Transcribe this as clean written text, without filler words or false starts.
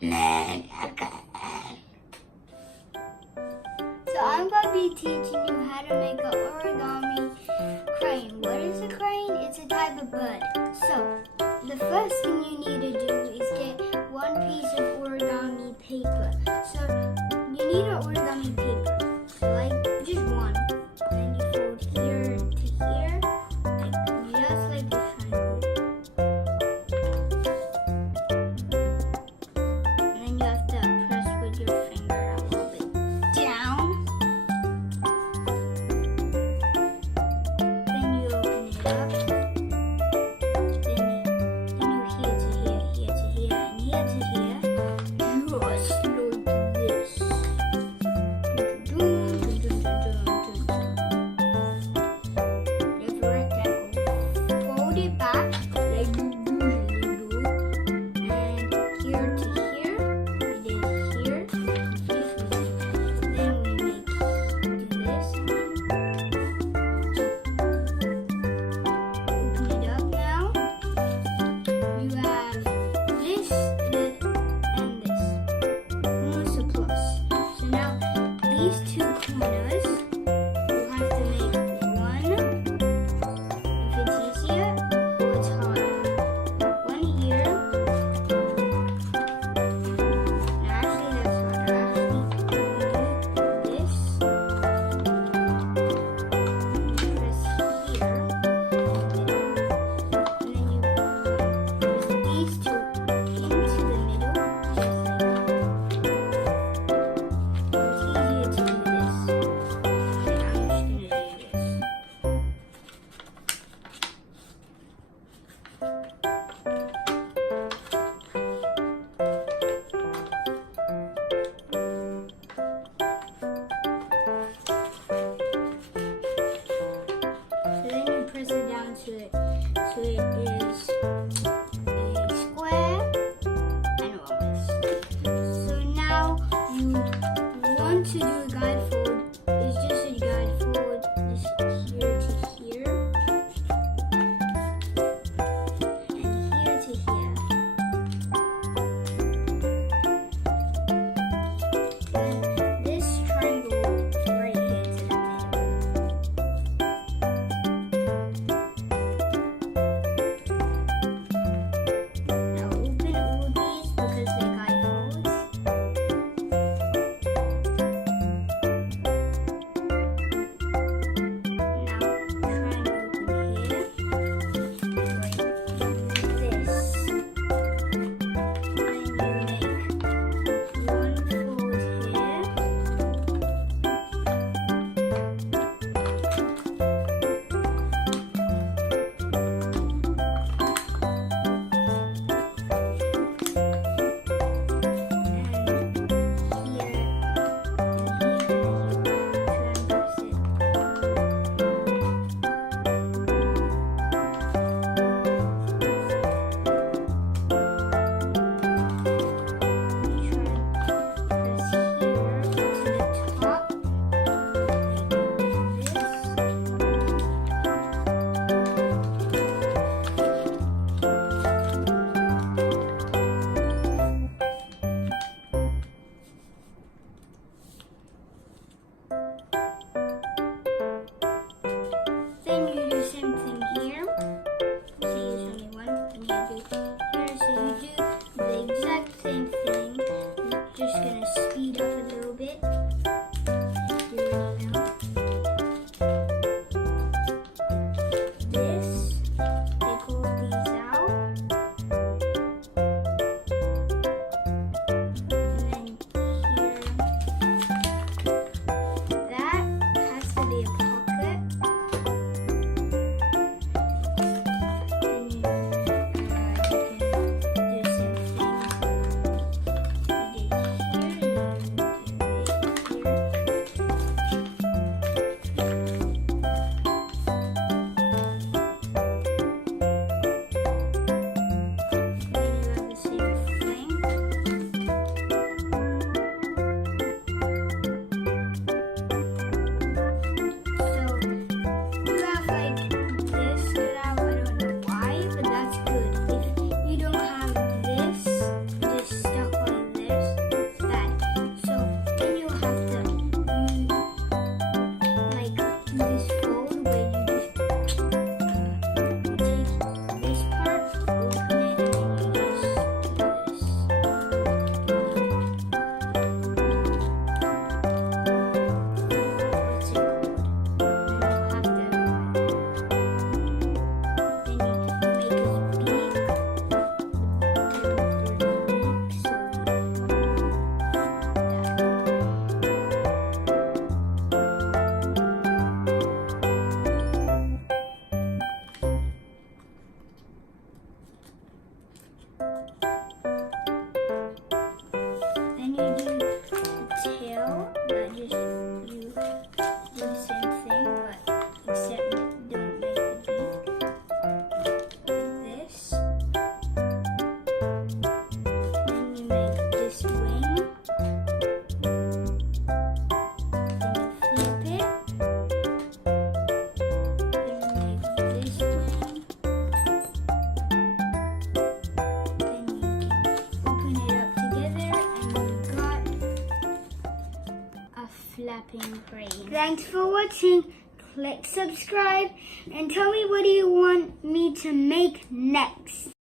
So I'm going to be teaching you how to make an origami crane. What is a crane? It's a type of bird. So the first thing you need to do is get one piece of origami paper. So you need an origami paper. So like just one. Then you fold here to here, like just like the triangle. And then you have to press with your finger a little bit down. Then you open it up. Then you here to here, here to here, and here to here. Just like this. There's a rectangle. Fold it back like you usually do. And here to here, it is here. Then we do this. Open it up now. You have this, and this. Almost a plus. So now these two corners, you'll have to make one if it's easier or it's harder. One here. Actually, that's harder. Actually, you do this. Press here. And then you press these two into the middle. Just like that. It's easier to do this. Okay, I'm just gonna do this. So then you press it down to it, so it is a square and almost. So now you want to do a guide fold. It's just a guide fold. This here to here, and here to here. And this triangle right here to the middle. Now open all these because they're guide folds. Now try and open here, like this. And you make one fold here. Then you do the same thing here. Say there's only one, then you do here. So you do the exact same thing. You're just gonna speed up a little bit. Do it now. This, take all these out. And then here. That has to be a pocket. And you can do the same thing. wrapping crane. Thanks for watching. Click subscribe and tell me what do you want me to make next.